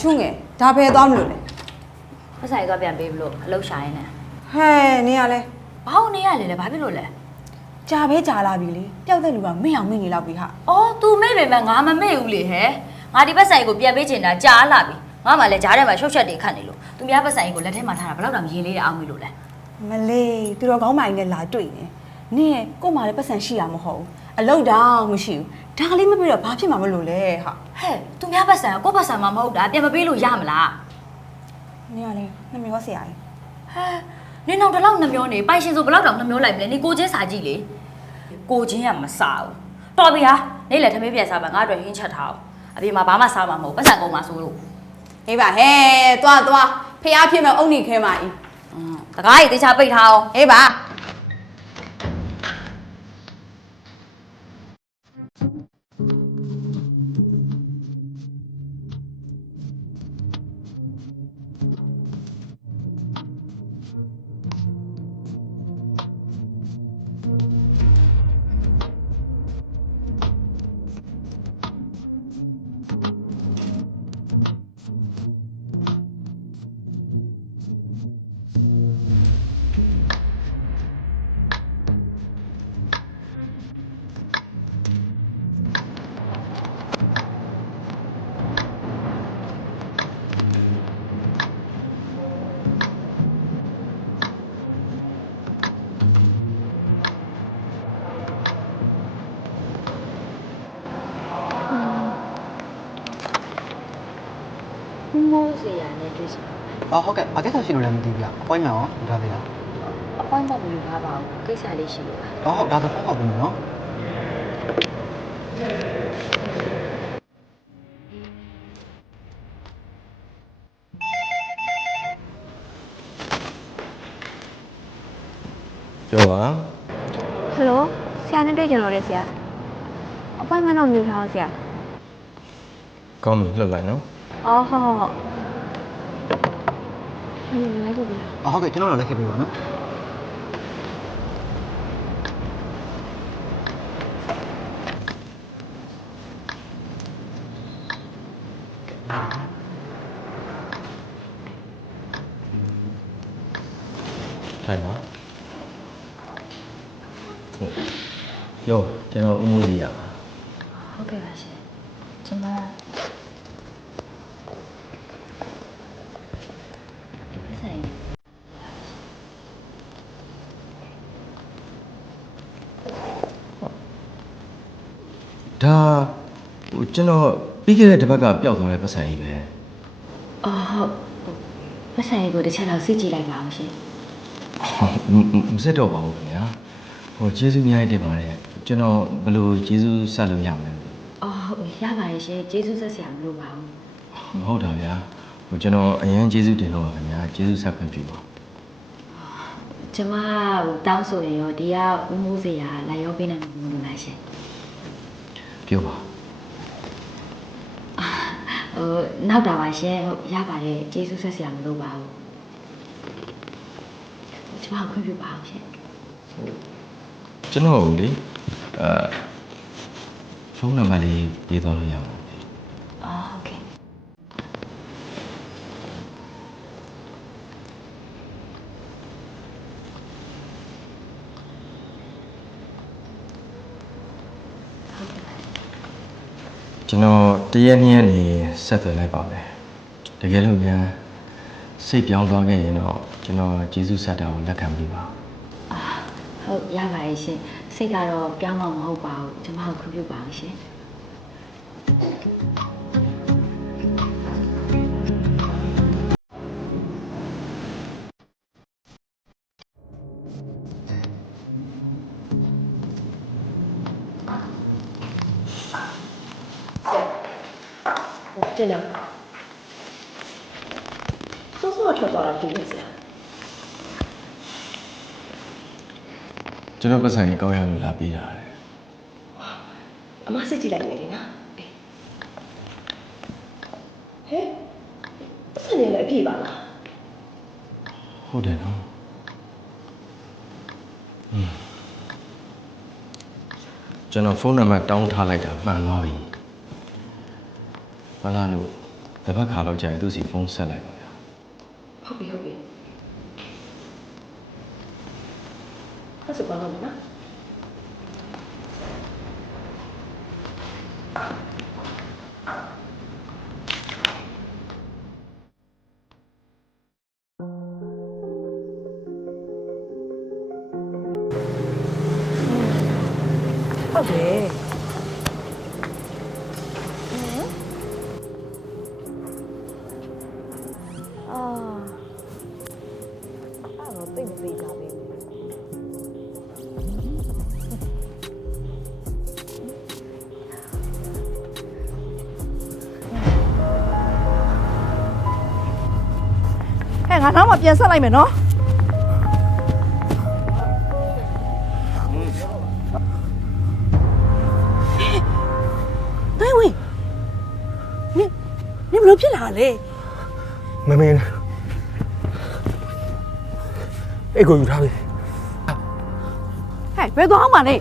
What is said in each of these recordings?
ချူငယ်ဒါဖယ်သွားမလို့လေပတ်ဆိုင်သွားပြန်ပေးမလို့အလုပ်ရှာရင်းနဲ့ဟဲ့နေရလဲဘာလို့နေရလဲလဲဘာဖြစ်လို့လဲကြာပဲကြာလာပြီလေပျောက်တဲ့လူကမင်းအောင်မင်းနေလောက်ပြီဟာအော် तू မေ့ပေမဲ့ငါမမေ့ဘူးလေဟဲ့ငါဒီပတ်ဆိုင်ကိုပြန်ပေးချင်တာကြားလာပြီငါမှလည်းကြားထဲမှာရှုပ်ချက်တွေခတ်နေလို့သူများပတ်ဆိုင်ကိုလက်ထဲမှာထားတာဘယ်တော့တောင်ရေးလေးအောင်မေ့လို့လဲမလေးသူတော်ကောင်းမိုင်နဲ့လာတွေ့နေနင်းရဲ့ကို့မှာလည်းပတ်စံရှိရမဟုတ်ဘူး အလောက်တော့မရှိဘူးဒါလေးမပြီးတော့ဘာဖြစ်မှာမလို့လဲဟာဟဲ့သူများပတ်ဆိုင်ကကိုယ့်ပတ်ဆိုင်မှာမဟုတ်တာပြန်မပေးလို့ရမလားနေရလဲနှမျောစရာကြီးဟဲ့နင်တော့ဒီလောက်နှမျောနေပိုင်ရှင်ဆိုဘယ်လောက်တောင်နှမျောလိုက်မလဲနေကိုချင်းစာကြည့်လေကိုချင်းကမစားဘူးတော်ပြီဟာနေလေထမင်းပြန်စားပါငါအတွက်ဟင်းချက်ထားအောင်အပြင်မှာဘာမှစားမှာမဟုတ်ပတ်ဆိုင်ကုန်မှာဆိုလို့ဟေးပါဟဲ့သွားသွားဖះဖြစ်မဲ့အုံနေခဲပါဤอืมတကားကြီးတေချာပိတ်ထားအောင်ဟေးပါ မိုးစရာနဲ့တွေ့ချင်အော်ဟုတ်ကဲ့ဘာကိစ္စရှိလို့လဲမသိဘူးဗျအပွင့်ရောယူထားသေးလားအပွင့်တော့မယူပါပါဘူးကိစ္စလေးရှိလို့ပါအော်ဟုတ်ဒါဆိုဖုန်းခေါ်ပြီနော်ပြောပါဟယ်လိုဆရာနဲ့တွေ့ကြလို့လေဆရာအပွင့်မတော့မြူထားအောင်ဆရာကောင်းပြီလှုပ်လိုက်နော် အော်ဟုတ်ဟုတ်ဟုတ်ဟင်းလိုက်ကြည့်ပြီ အော်ဟုတ်ကဲ့ကျွန်တော်တို့လည်းခဲ့ပြီပါနော် ထိုင်ပါဟုတ်ရောကျွန်တော်ဦးမိုးစီရပါ ဟုတ်ကဲ့ပါရှင်ကျွန်မဆိုင် ဒါဟိုကျွန်တော်ပြီးခဲ့တဲ့တစ်ပတ်ကပျောက်သွားတဲ့ပတ်စံကြီးပဲအော်ဟုတ်ပတ်ဆိုင်ကိုတစ်ချက်လောက်စစ်ကြည့်လိုက်ပါအောင်ရှင်ဟောမမမစက်တော့ပါဘူးခင်ဗျာဟိုကျေးဇူးအများကြီးတင်ပါတယ်ကျွန်တော်ဘယ်လိုကျေးဇူးဆက်လို့ရမလဲမသိအော်ဟုတ်ရပါတယ်ရှင်ကျေးဇူးဆက်ဆရာမလိုပါဘူးဘူးဟုတ်တာဗျာဟိုကျွန်တော်အရင်ကျေးဇူးတင်လို့ပါခင်ဗျာကျေးဇူးဆက်ခွင့်ပြုပါကျွန်မတောင်းဆိုရင်ရောဒီကဦးမိုးစရာလာရောက်ပေးနိုင်မှာမလို့လားရှင် ပြောပါဟိုနောက်တာပါရှင်ဟုတ်ရပါတယ်ကျေးဇူးဆက်ဆရာမလိုပါဘူးကျွန်မခွင့်ပြုပါအောင်ရှင်ကျွန်တော်ကိုလေအဲဖုန်းနံပါတ်လေးပေးသွားလို့ရမှာအော်ဟုတ်ကဲ့ ကျွန်တော်တရက်နှစ်ရက်နေဆက်သွယ်လိုက်ပါမယ်တကယ်လို့များစိတ်ပြောင်းသွားခဲ့ရင်တော့ကျွန်တော်ကျေးဇူးဆက်တာကိုလက်ခံပေးပါအာဟုတ်ရပါတယ်ရှင်စိတ်ကတော့ပြောင်းတော့မဟုတ်ပါဘူးကျွန်မကိုခွင့်ပြုပါအောင်ရှင် ကျွန်တော်ပတ်စံကြီးကောင်းရလို့လာပေးတာလေဟအမစစ်ကြည့်လိုက်နေလေနော်အေးဟဲ့စနေလည်းအပြည့်ပါလားဟုတ်တယ်နော်อืมကျွန်တော်ဖုန်းနံပါတ်တောင်းထားလိုက်တာမှန်သွားပြီဘာလို့လို့တစ်ပတ်ခါလောက်ကြာရင်သူ့စီဖုန်းဆက်လိုက်ပါဗျာဟုတ်ပြီဟုတ်ပြီ အဲ့ဒါဆိုဘာလို့လဲနော်ဟု ငါနောက်မှပြန်ဆက်လိုက်မယ်နော်ဒိုင်ဝင်းနင်နင်ဘယ်လိုဖြစ်လာလဲမမင်းအဲ့ကိုယူထားပြီဟဲ့ဘယ်သွားမှလဲ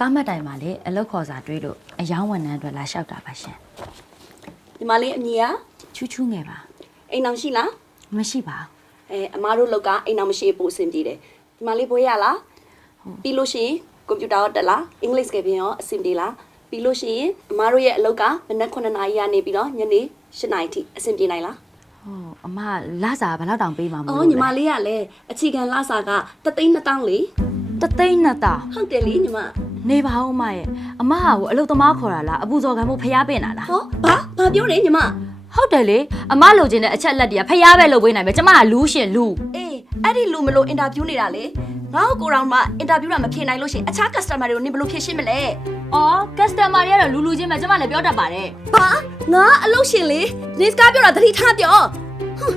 ကားမတ်တိုင်မှာလေအလုပ်ခေါ်စာတွေးလို့အယောင်းဝန်ထမ်းအတွက်လာလျှောက်တာပါရှင်ဒီမလေးအမီကချူးချူးငယ်ပါအိမ်အောင်ရှိလားမရှိပါဘူးအဲအမားတို့လောက်ကအိမ်အောင်မရှိပို့အဆင်ပြေတယ်ဒီမလေးဘွေးရလားပြီးလို့ရှိရင်ကွန်ပျူတာရောတက်လားအင်္ဂလိပ်စကားပြန်ရောအဆင်ပြေလားပြီးလို့ရှိရင်အမားတို့ရဲ့အလောက်ကမနက်9နာရီကနေပြီးတော့ညနေ10နာရီထိအဆင်ပြေနိုင်လားဟိုအမလာစာဘယ်လောက်တောင်ပေးမှာမအော်လို့ညီမလေးကလည်းအခြေခံလစာကတသိန်း2000လေတသိန်းနှစ်တာဟုတ်တယ်လေညီမနေပါဦးအမရဲ့အမဟာကိုအလုပ်သမားခေါ်တာလားအပူဇော်ခံဖို့ဖျားပင်တာလားဟောဘာဘာပြောနေညီမဟုတ်တယ်လေအမလိုချင်တဲ့အချက်လက်တွေကဖျားပဲလုပ်ပေးနိုင်မယ်ကျမကလူးရှင်လူအေးအဲ့ဒီလူမလို့အင်တာဗျူးနေတာလေငါ့ကိုကိုရောင်မှအင်တာဗျူးတာမဖြေနိုင်လို့ရှိရင်အခြား customer တွေကိုနင်ဘယ်လိုဖြေရှင်းမလဲအော် customer တွေကတော့လူလူချင်းပဲကျမလည်းပြောတတ်ပါတယ်ဘာငါအလုပ်ရှင်လေနေစကားပြောတာသတိထားပြောဟွန်း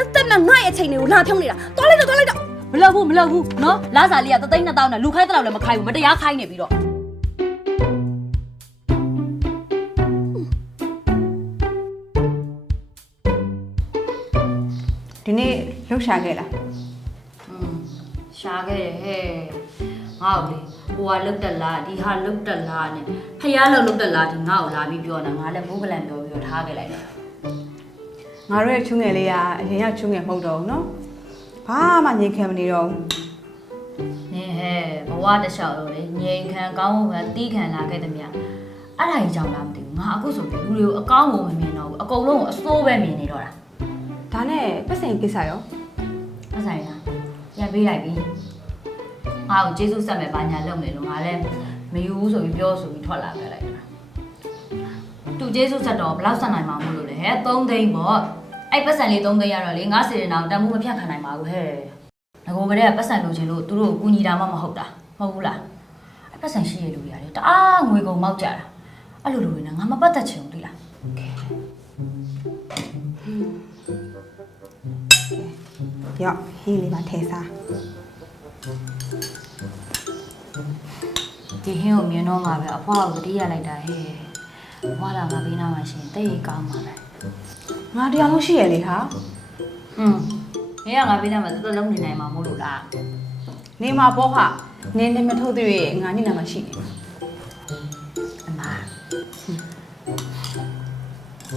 အသက်မငါ့ရဲ့အချိန်တွေကိုလာဖြုံးနေတာတွားလိုက်တော့တွားလိုက်တော့ မလုပ်ဘူးမလုပ်ဘူးနော်လာစာလေးကတသိန်းနှစ်တောင်းနဲ့လူခိုင်းတဲ့လောက်လည်းမခိုင်းဘူးမတရားခိုင်းနေပြီးတော့ဒီနေ့လှုပ်ရှားခဲ့လားရှာခဲ့တယ်ဟဲ့ငါ့ကိုလေဟိုဟာလုတ်တက်လားဒီဟာလုတ်တက်လားနဲ့ဖျားလောက်လုတ်တက်လားဒီငါ့ကိုလာပြီးပြောနေငါလည်းမိုးကလန်ပြောပြီးတော့ထားခဲ့လိုက်တယ်ငါတို့ရဲ့ချူငယ်လေးကအရင်ကချူငယ်မဟုတ်တော့ဘူးနော် ဘာမှငြိမ်ခံမနေတော့ဘူးနင်းဟဲ့ဘဝတစ်လျှောက်လို့လေငြိမ်ခံကောင်းခံတီးခံလာခဲ့တဲ့မြတ်အဲ့ဒါကြီးကြောင့်လားမသိဘူးငါအခုဆိုရင်လူတွေကိုအကောင်းကိုမမြင်တော့ဘူးအကုန်လုံးကိုအစိုးပဲမြင်နေတော့တာဒါနဲ့ပတ်စံကိစ္စရောမဆိုင်လားပြန်ပေးလိုက်ပြီငါ့ကိုကျေးဇူးဆက်မယ်ဘာညာလုပ်နေလို့ငါလည်းမယူဘူးဆိုပြီးပြောဆိုပြီးထွက်လာခဲ့လိုက်တာသူကျေးဇူးဆက်တော့ဘယ်လောက်ဆက်နိုင်မှာမို့လို့လဲဟဲ့3သိန်းပေါ့ အဲ့ပတ်စံလေး3သိန်းရတော့လေငါစီရင်အောင်တန်ဖိုးမဖြတ်ခံနိုင်ပါဘူးဟဲ့ငကိုကလေးကပတ်စံလိုချင်လို့သူတို့ကိုကူညီတာမှမဟုတ်တာမဟုတ်ဘူးလားအဲ့ပတ်စံရှိရလူတွေကလေတအားငွေကုန်မောက်ကြတာအဲ့လိုလူတွေနဲ့ငါမပတ်သက်ချင်ဘူးတိလားရော့ဟင်းလေးပါထဲစားဒီဟင်းကိုမြင်တော့ငါပဲအဖွားကိုတတိယလိုက်တာဟဲ့ဘွားလာငါဘေးနားမှာရှင်တိတ်ကောင်းပါပဲ ငါတရားလုံးရှိရလေဟာဟွန်းနေကငါပေးတယ်မှာတော်တော်လုံးနေနိုင်မှာမို့လို့လားနေမှာပေါ့ဟာနင်းနေမထုတ်သေးရဲ့ငါညနေမှာရှိတယ်အမ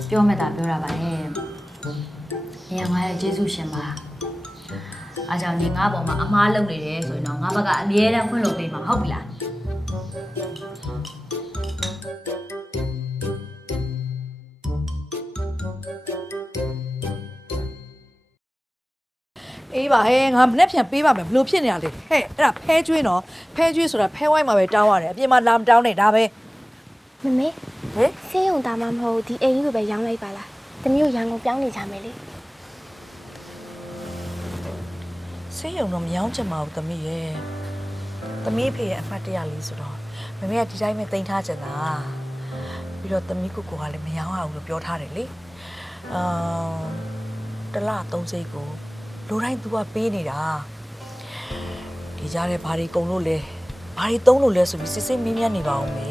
ပြောမဲ့တာပြောတာပါလေနေကငါရဲ့ကျေးဇူးရှင်ပါအားကြောင့်နေငါပေါ်မှာအမားလုံနေတယ်ဆိုရင်တော့ငါဘက်ကအမြဲတမ်းခွင့်လို့ပေးမှာဟုတ်ပြီလား ပါဟဲ့ငါမနေ့ပြန်ပေးပါမယ်ဘလို့ဖြစ်နေရလဲဟဲ့အဲ့ဒါဖဲကျွေးနော်ဖဲကျွေးဆိုတာဖဲဝိုင်းမှာပဲတောင်းရတယ်အပြင်မှာလာမတောင်းနဲ့ဒါပဲမမေဟဲ့ဆေးရုံသားမမဟုတ်ဘူးဒီအိမ်ကြီးကိုပဲရောင်းလိုက်ပါလားတမီးတို့ရန်ကုန်ပြောင်းနေကြမယ်လေဆေးရုံတော့မရောင်းချင်ပါဘူးသမီးရဲ့သမီးဖေရဲ့အမှတ်တရလေးဆိုတော့မမေကဒီတိုင်းပဲတင်ထားချင်တာပြီးတော့သမီးကိုကိုကလည်းမရောင်းအောင်လို့ပြောထားတယ်လေအာတစ်လ30စိတ်ကို လိုတိုင်းသူကပေးနေတာဒီကြားထဲဘာတွေကုန်လို့လဲဘာတွေသုံးလို့လဲဆိုပြီးစစ်စစ်မင်းမြတ်နေပါအောင်မေ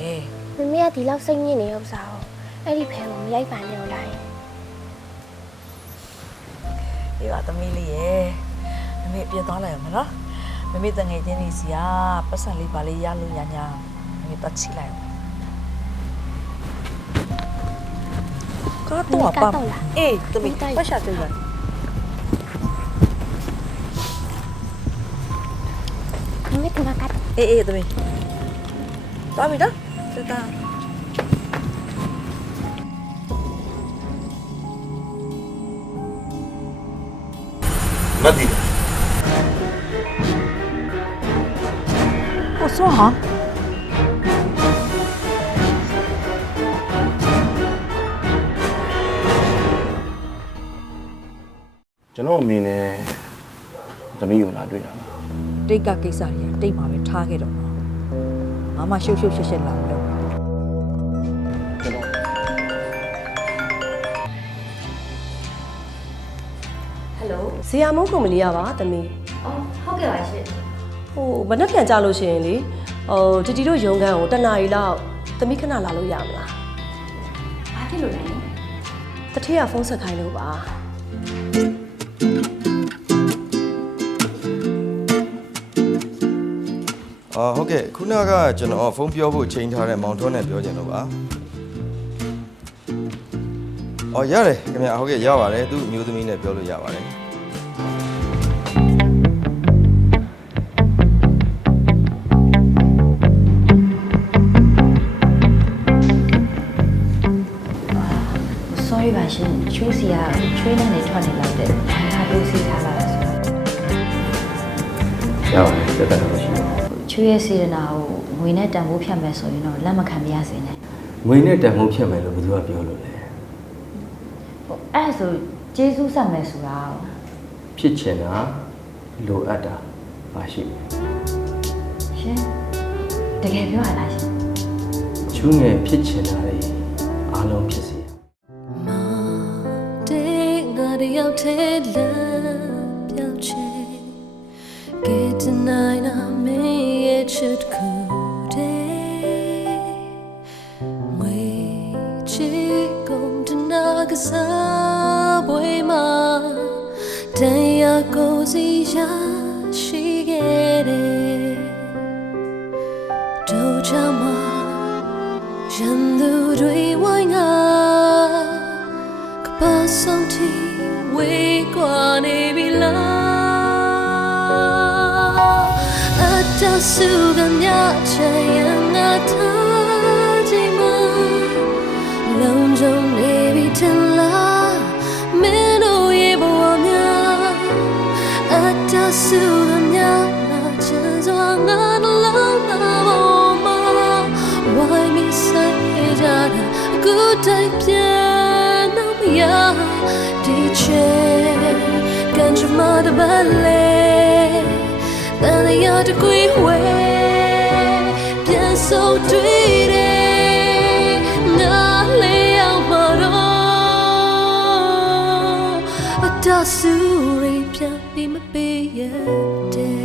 မမေကဒီလောက်စိတ်ညစ်နေဥစ္စာကိုအဲ့ဒီဖဲကိုမရိုက်ပါနဲ့လို့လားဒီပါသမီးလေးရဲ့မမေပြင်သွားလိုက်အောင်မနော်မမေတငယ်ချင်းလေးစီကပတ်စံလေးပါလေးရလို့ညာညာမမေတက်ချီလိုက်အောင်ကတော့ပါအေးသမီးပတ်ရှာတွေ့ပါ မမေကငါကတ်အေးအေးသမီးသွားပြီနော်တတာမတ်တီဟိုဆောဟာကျွန်တော်အမေနဲ့သမီးကိုလာတွေ့တာပါ တိတ်ကကိစ္စကြီးတိတ်မှာပဲထားခဲ့တော့မမရှုပ်ရှုပ်ရှက်ရှက်လာလို့ကျွန်တော်ဟယ်လိုဇေယမုန်းကုမ္ပဏီကပါတမီးအော်ဟုတ်ကဲ့ပါရှင်ဟိုမနှက်ပြန်ကြလို့ရှိရင်လေဟိုတီတီတို့ရုံခန်းကိုတစ်နာရီလောက်တမီးခဏလာလို့ရမလားဘာဖြစ်လို့လဲတထည့်ကဖုန်းဆက်ခိုင်းလို့ပါ အော်ဟုတ်ကဲ့ခုနကကျွန်တော်ဖုန်းပြောဖို့ချိန်ထားတဲ့မောင်ထွန်းနဲ့ပြောချင်လို့ပါအော်ရတယ်ခင်ဗျာဟုတ်ကဲ့ရပါတယ်သူ့အမျိုးသမီးနဲ့ပြောလို့ရပါတယ် sorry ပါရှင်ချွေးစီကချွေးနဲ့နေထွက်နေလိုက်တဲ့ဒါ ပါချွေးရဲ့စေရနာကိုငွေနဲ့တန်ဖိုးဖြတ်မယ်ဆိုရင်တော့လက်မခံပြရစေနဲ့ငွေနဲ့တန်ဖိုးဖြတ်မယ်လို့ဘယ်သူကပြောလို့လဲဟိုအဲ့ဒါဆိုကျေးဇူးဆက်မယ်ဆိုတာဖြစ်ချင်တာလိုအပ်တာပါရှိတယ်ရှင်တကယ်ပြောရလားရှင်ချူးငယ်ဖြစ်ချင်တာတွေအားလုံးဖြစ်စေတဲ့ငါတယောက်ထဲလမ်းပြောင်းချင် Get tonight I'm in chợt cứ thế mây chỉ cùng thân na cái xa bôi mà đây là câu gì chẳng အတဆုကမြချင်ရငါထားချိန်မှာလုံးကြုံနေပြီထင်လားမင်းတို့ရဲ့ဘဝများအတဆုကမြလာချင်စွာငါနှလုံးသားပေါ်မှာ Why me say that a good day piano mia DJ Can't you mother ballet Then the other queen way Bien so tweety Na lay out maro A dasuri pian be my be yeah